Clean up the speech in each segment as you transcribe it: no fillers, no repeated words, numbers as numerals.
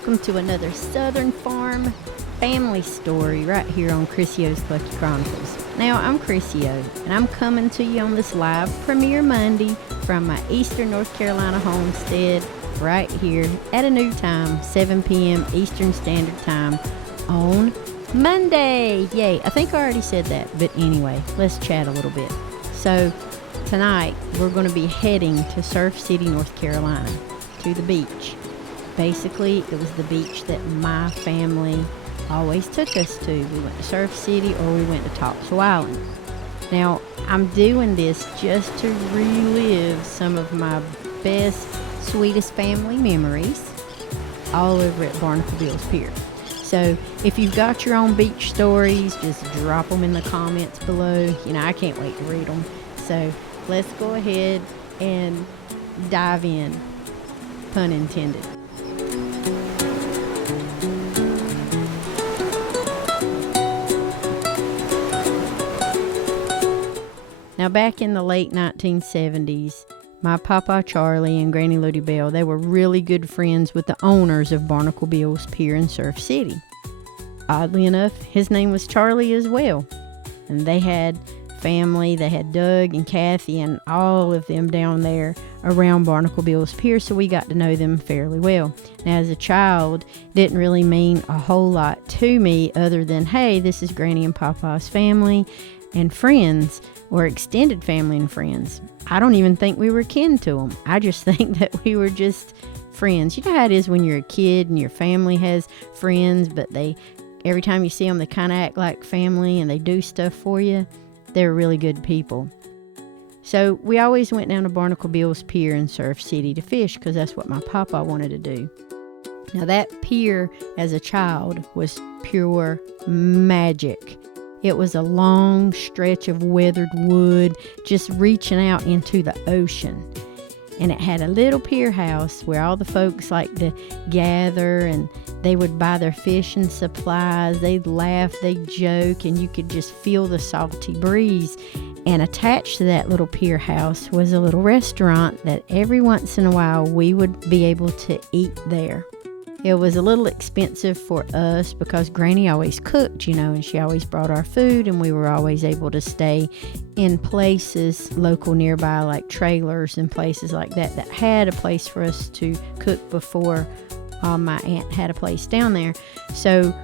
welcome to another Southern Farm family story right here on CrissyO's Clucky Chronicles. Now, I'm CrissyO, and I'm coming to you on this live premiere Monday from my Eastern North Carolina homestead right here at a new time, 7 p.m. Eastern Standard Time on Monday. Yay, I think I already said that, but anyway, let's chat a little bit. So, tonight, we're going to be heading to Surf City, North Carolina, to the beach. Basically, it was the beach that my family always took us to. We went to Surf City or we went to Topsail Island. Now, I'm doing this just to relive some of my best, sweetest family memories all over at Barnacle Bill's pier. So, if you've got your own beach stories, just drop them in the comments below. You know, I can't wait to read them. So, let's go ahead and dive in. Pun intended. Now, back in the late 1970s, my Papa Charlie and Granny Ludi Bell, they were really good friends with the owners of Barnacle Bill's pier in Surf City. Oddly enough, his name was Charlie as well. And they had family, they had Doug and Kathy and all of them down there around Barnacle Bill's pier, so we got to know them fairly well. Now, as a child, it didn't really mean a whole lot to me other than, hey, this is Granny and Papa's family and friends, or extended family and friends. I don't even think we were kin to them. I just think that we were just friends. You know how it is when you're a kid and your family has friends, but every time you see them, they kind of act like family and they do stuff for you. They're really good people. So we always went down to Barnacle Bill's pier in Surf City to fish because that's what my papa wanted to do. Now, that pier as a child was pure magic. It was a long stretch of weathered wood just reaching out into the ocean. And it had a little pier house where all the folks liked to gather and they would buy their fishing supplies. They'd laugh, they'd joke, and you could just feel the salty breeze. And attached to that little pier house was a little restaurant that every once in a while we would be able to eat there. It was a little expensive for us because Granny always cooked, and she always brought our food, and we were always able to stay in places local nearby, like trailers and places like that had a place for us to cook before my aunt had a place down there. So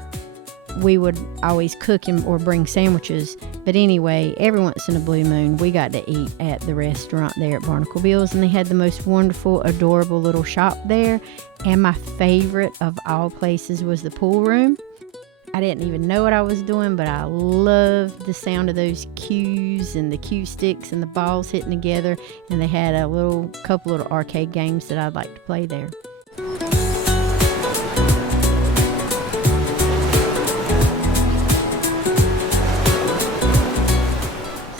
we would always cook or bring sandwiches. But anyway, every once in a blue moon, we got to eat at the restaurant there at Barnacle Bill's, and they had the most wonderful, adorable little shop there. And my favorite of all places was the pool room. I didn't even know what I was doing, but I loved the sound of those cues and the cue sticks and the balls hitting together. And they had a couple little arcade games that I'd like to play there.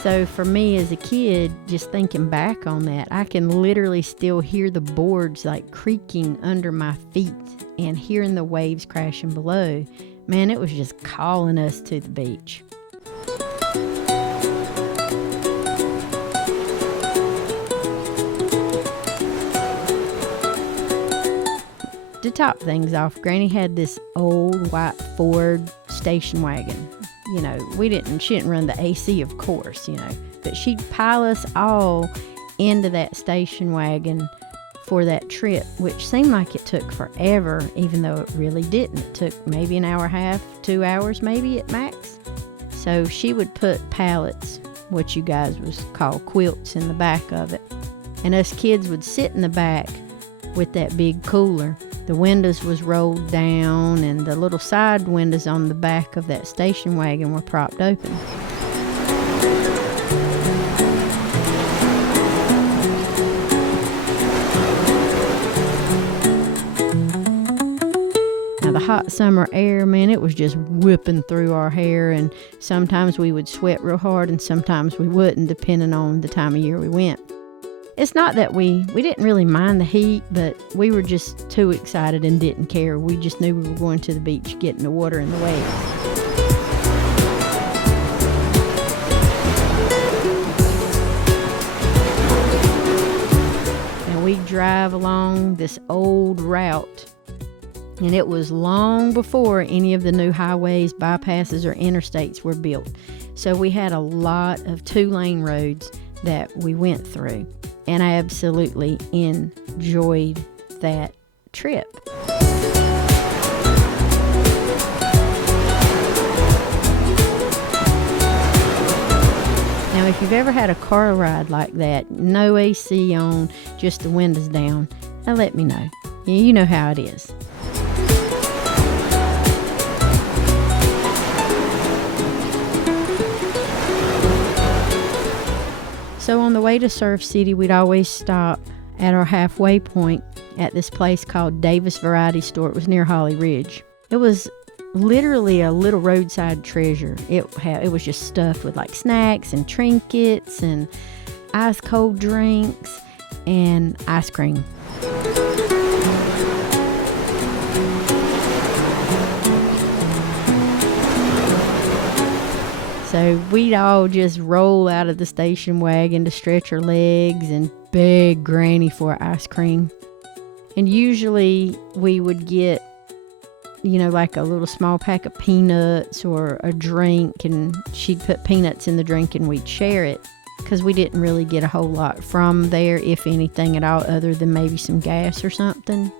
So for me as a kid, just thinking back on that, I can literally still hear the boards like creaking under my feet and hearing the waves crashing below. Man, it was just calling us to the beach. To top things off, Granny had this old white Ford station wagon. She didn't run the AC, of course, but she'd pile us all into that station wagon for that trip, which seemed like it took forever, even though it really didn't. It took maybe an hour and a half, 2 hours maybe at max. So she would put pallets, which you guys was called quilts, in the back of it. And us kids would sit in the back with that big cooler. The windows was rolled down and the little side windows on the back of that station wagon were propped open. Now, the hot summer air, man, it was just whipping through our hair, and sometimes we would sweat real hard and sometimes we wouldn't, depending on the time of year we went. It's not that we didn't really mind the heat, but we were just too excited and didn't care. We just knew we were going to the beach, getting the water in the waves. And we drive along this old route And it was long before any of the new highways, bypasses, or interstates were built. So we had a lot of 2-lane roads that we went through. And I absolutely enjoyed that trip. Now, if you've ever had a car ride like that, no AC on, just the windows down, now let me know. You know how it is. So on the way to Surf City, we'd always stop at our halfway point at this place called Davis Variety Store. It was near Holly Ridge. It was literally a little roadside treasure. It was just stuffed with like snacks and trinkets and ice cold drinks and ice cream. So we'd all just roll out of the station wagon to stretch our legs and beg Granny for ice cream. And usually we would get, like a little small pack of peanuts or a drink, and she'd put peanuts in the drink and we'd share it, because we didn't really get a whole lot from there, if anything at all, other than maybe some gas or something.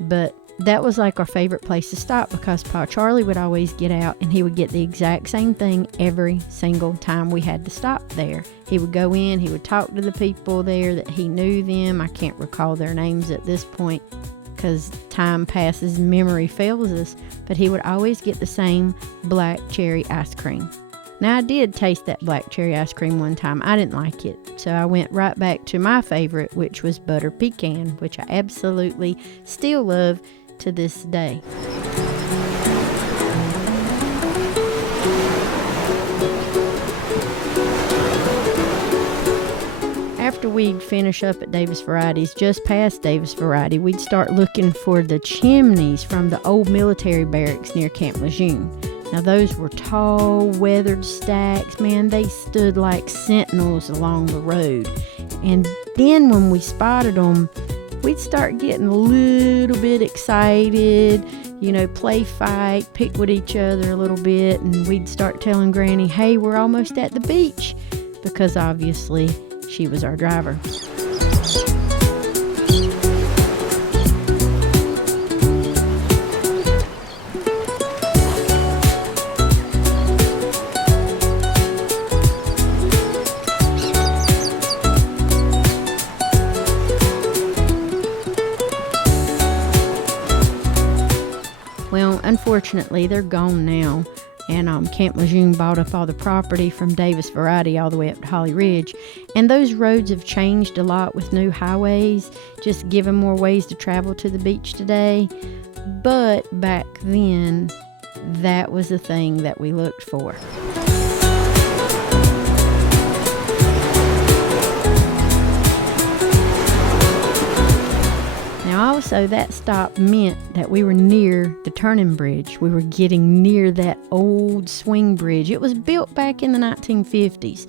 But that was like our favorite place to stop, because Pa Charlie would always get out and he would get the exact same thing every single time we had to stop there. He would go in, he would talk to the people there that he knew them. I can't recall their names at this point because time passes, memory fails us, but he would always get the same black cherry ice cream. Now, I did taste that black cherry ice cream one time. I didn't like it, so I went right back to my favorite, which was butter pecan, which I absolutely still love to this day. After we'd finish up at Davis Varieties, just past Davis Variety, we'd start looking for the chimneys from the old military barracks near Camp Lejeune. Now, those were tall, weathered stacks. Man, they stood like sentinels along the road. And then when we spotted them, we'd start getting a little bit excited, play fight, pick with each other a little bit, and we'd start telling Granny, hey, we're almost at the beach, because obviously she was our driver. Well, unfortunately, they're gone now, and Camp Lejeune bought up all the property from Davis Variety all the way up to Holly Ridge, and those roads have changed a lot with new highways, just giving more ways to travel to the beach today. But back then, that was the thing that we looked for. Now, also, that stop meant that we were near the turning bridge. We were getting near that old swing bridge. It was built back in the 1950s.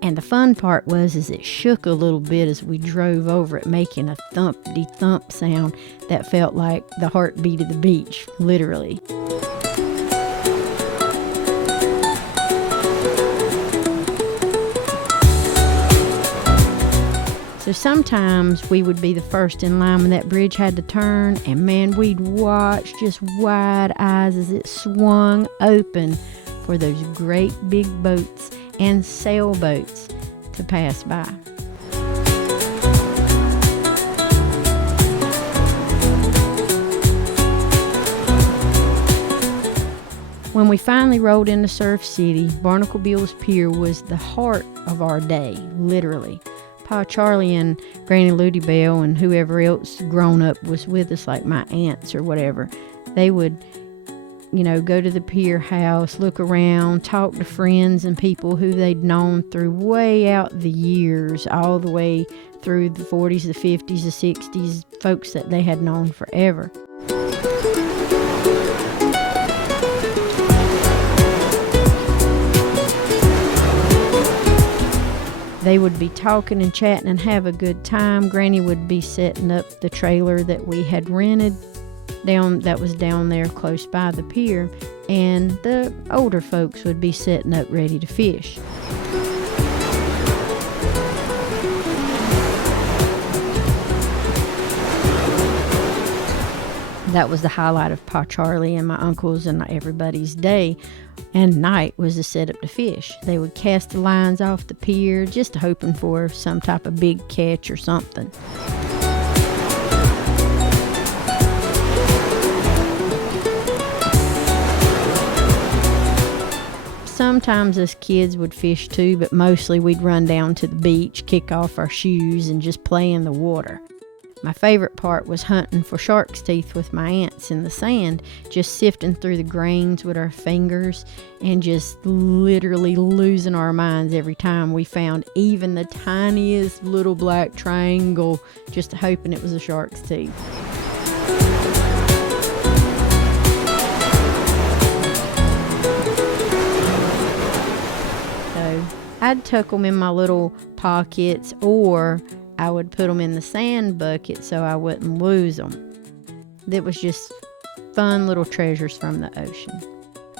And the fun part was it shook a little bit as we drove over it, making a thumpity-thump sound that felt like the heartbeat of the beach, literally. So sometimes we would be the first in line when that bridge had to turn, and man, we'd watch just wide eyes as it swung open for those great big boats and sailboats to pass by. When we finally rolled into Surf City, Barnacle Bill's pier was the heart of our day, literally. Pa Charlie and Granny Ludy Bell and whoever else grown up was with us, like my aunts or whatever, they would, go to the pier house, look around, talk to friends and people who they'd known through way out the years, all the way through the 40s, the 50s, the 60s, folks that they had known forever. They would be talking and chatting and have a good time. Granny would be setting up the trailer that we had rented. that was down there close by the pier, and the older folks would be setting up ready to fish. That was the highlight of Pa Charlie and my uncles and everybody's day and night, was to set up to fish. They would cast the lines off the pier, just hoping for some type of big catch or something. Sometimes us kids would fish too, but mostly we'd run down to the beach, kick off our shoes, and just play in the water. My favorite part was hunting for shark's teeth with my aunts in the sand, just sifting through the grains with our fingers and just literally losing our minds every time we found even the tiniest little black triangle, just hoping it was a shark's teeth. So I'd tuck them in my little pockets, or I would put them in the sand bucket so I wouldn't lose them. That was just fun little treasures from the ocean.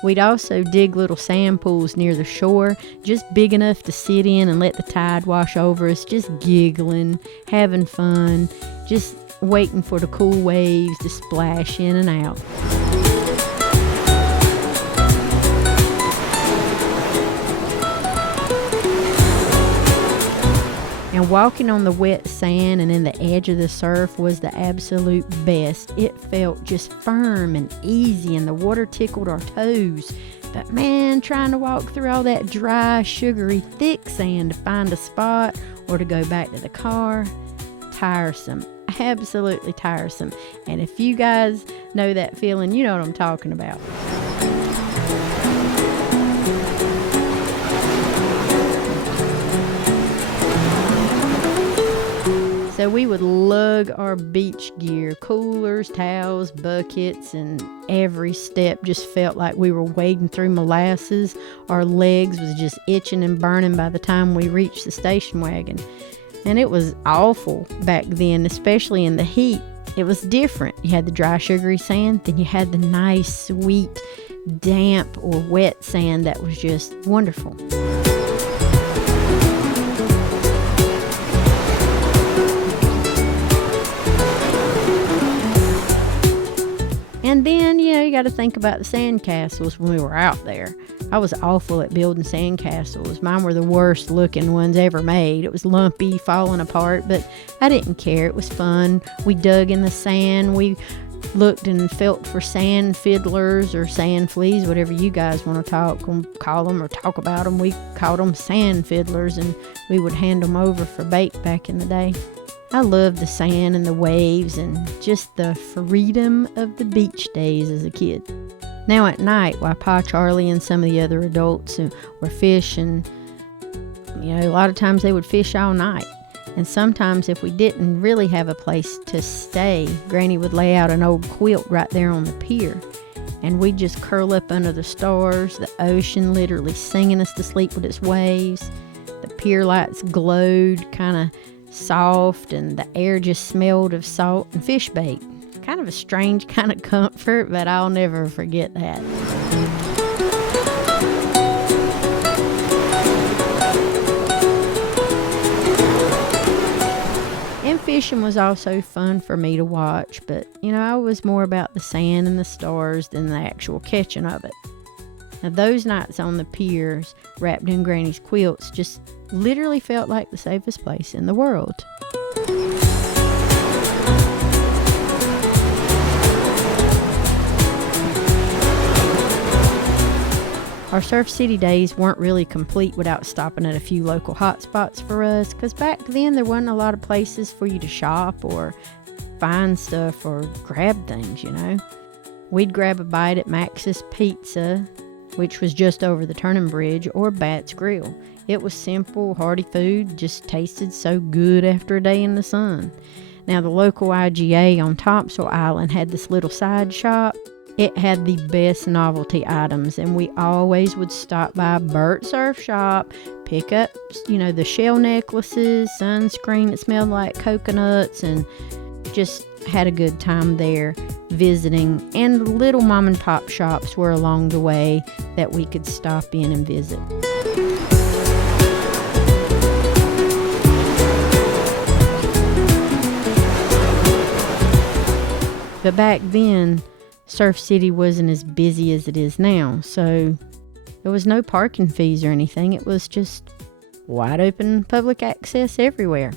We'd also dig little sand pools near the shore, just big enough to sit in and let the tide wash over us, just giggling, having fun, just waiting for the cool waves to splash in and out. And walking on the wet sand and in the edge of the surf was the absolute best. It felt just firm and easy, and the water tickled our toes. But man, trying to walk through all that dry, sugary, thick sand to find a spot or to go back to the car, tiresome. Absolutely tiresome. And if you guys know that feeling, you know what I'm talking about. So we would lug our beach gear, coolers, towels, buckets, and every step just felt like we were wading through molasses. Our legs was just itching and burning by the time we reached the station wagon. And it was awful back then, especially in the heat. It was different. You had the dry, sugary sand, then you had the nice, sweet, damp or wet sand that was just wonderful. And then, you got to think about the sand castles when we were out there. I was awful at building sand castles. Mine were the worst looking ones ever made. It was lumpy, falling apart, but I didn't care. It was fun. We dug in the sand. We looked and felt for sand fiddlers or sand fleas, whatever you guys want to call them or talk about them. We called them sand fiddlers, and we would hand them over for bait back in the day. I loved the sand and the waves and just the freedom of the beach days as a kid. Now at night, while Pa Charlie and some of the other adults were fishing, a lot of times they would fish all night. And sometimes if we didn't really have a place to stay, Granny would lay out an old quilt right there on the pier. And we'd just curl up under the stars, the ocean literally singing us to sleep with its waves. The pier lights glowed kind of soft, and the air just smelled of salt and fish bait. Kind of a strange kind of comfort, but I'll never forget that. And fishing was also fun for me to watch, but I was more about the sand and the stars than the actual catching of it. Now those nights on the piers, wrapped in Granny's quilts, just literally felt like the safest place in the world. Our Surf City days weren't really complete without stopping at a few local hot spots for us, because back then there wasn't a lot of places for you to shop or find stuff or grab things, We'd grab a bite at Max's Pizza, which was just over the Turning Bridge, or Bat's Grill. It was simple, hearty food, just tasted so good after a day in the sun. Now, the local IGA on Topsail Island had this little side shop. It had the best novelty items, and we always would stop by Burt Surf Shop, pick up, the shell necklaces, sunscreen that smelled like coconuts, and just had a good time there visiting, and little mom and pop shops were along the way that we could stop in and visit. But back then, Surf City wasn't as busy as it is now, so there was no parking fees or anything. It was just wide open public access everywhere.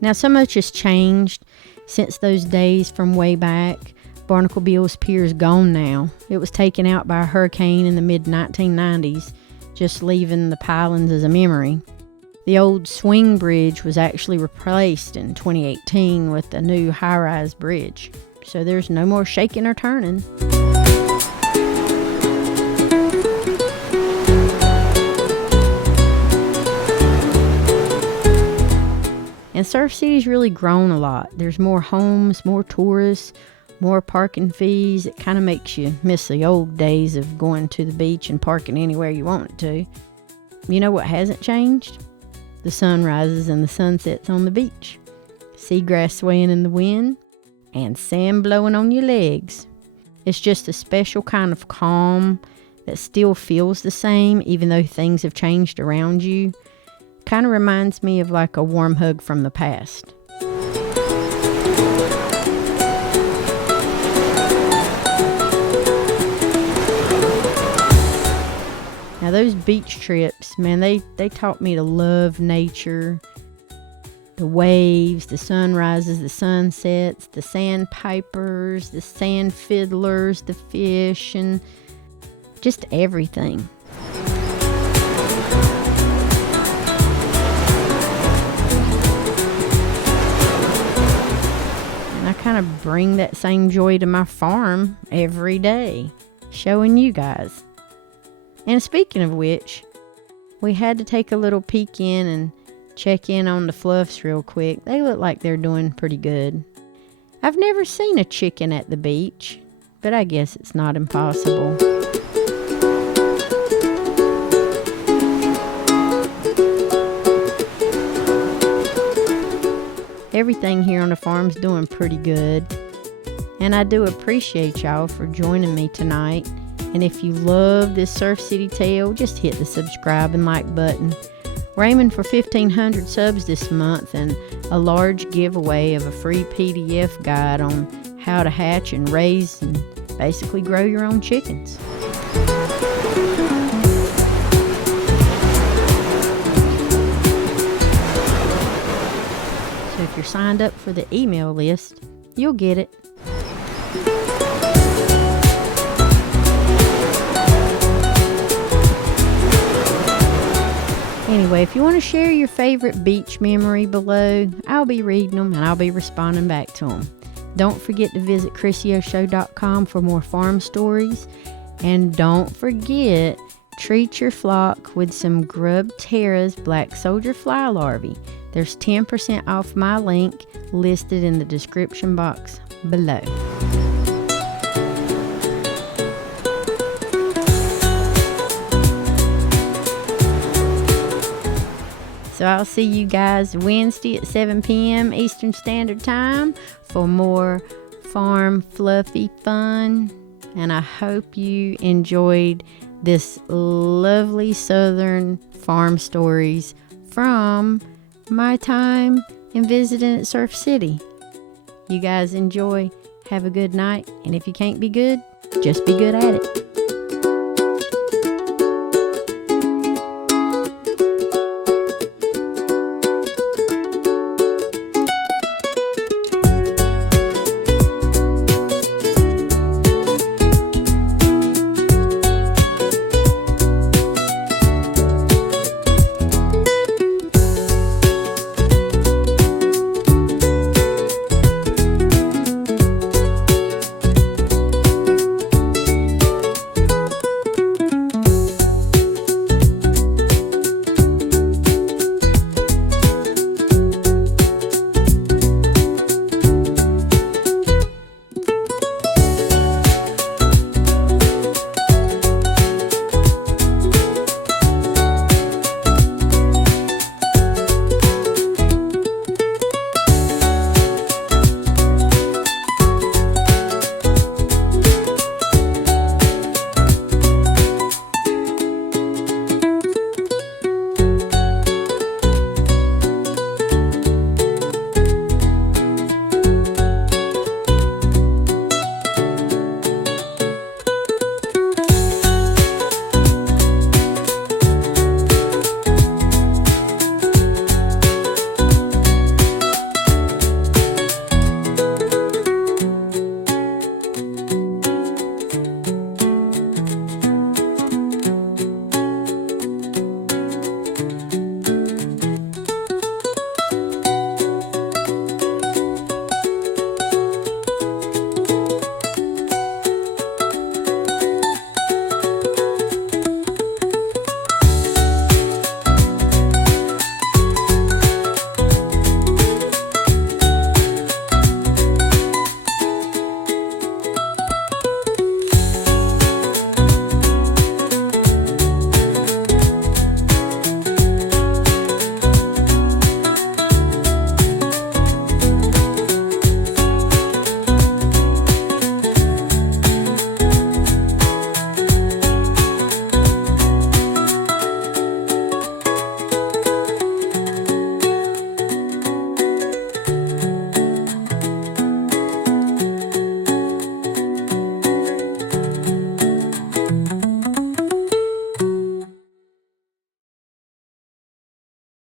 Now, so much has changed since those days from way back. Barnacle Bill's pier is gone now. It was taken out by a hurricane in the mid-1990s, just leaving the pilings as a memory. The old swing bridge was actually replaced in 2018 with a new high-rise bridge. So there's no more shaking or turning. And Surf City's really grown a lot. There's more homes, more tourists, more parking fees. It kind of makes you miss the old days of going to the beach and parking anywhere you want it to. You know what hasn't changed? The sunrises and the sunsets on the beach. Seagrass swaying in the wind, and sand blowing on your legs. It's just a special kind of calm that still feels the same even though things have changed around you. Kind of reminds me of like a warm hug from the past. Now those beach trips, man, they taught me to love nature. The waves, the sunrises, the sunsets, the sandpipers, the sand fiddlers, the fish, and just everything. And I kind of bring that same joy to my farm every day, showing you guys. And speaking of which, we had to take a little peek in and check in on the fluffs real quick. They look like they're doing pretty good. I've never seen a chicken at the beach, but I guess it's not impossible. Everything here on the farm's doing pretty good. And I do appreciate y'all for joining me tonight. And if you love this Surf City tale, just hit the subscribe and like button. We're aiming for 1,500 subs this month and a large giveaway of a free PDF guide on how to hatch and raise and basically grow your own chickens. So if you're signed up for the email list, you'll get it. Anyway, if you want to share your favorite beach memory below, I'll be reading them and I'll be responding back to them. Don't forget to visit CrissyOshow.com for more farm stories. And don't forget, treat your flock with some Grub Terra's Black Soldier Fly Larvae. There's 10% off my link listed in the description box below. So I'll see you guys Wednesday at 7 p.m. Eastern Standard Time for more farm fluffy fun. And I hope you enjoyed this lovely southern farm stories from my time in visiting at Surf City. You guys enjoy. Have a good night. And if you can't be good, just be good at it.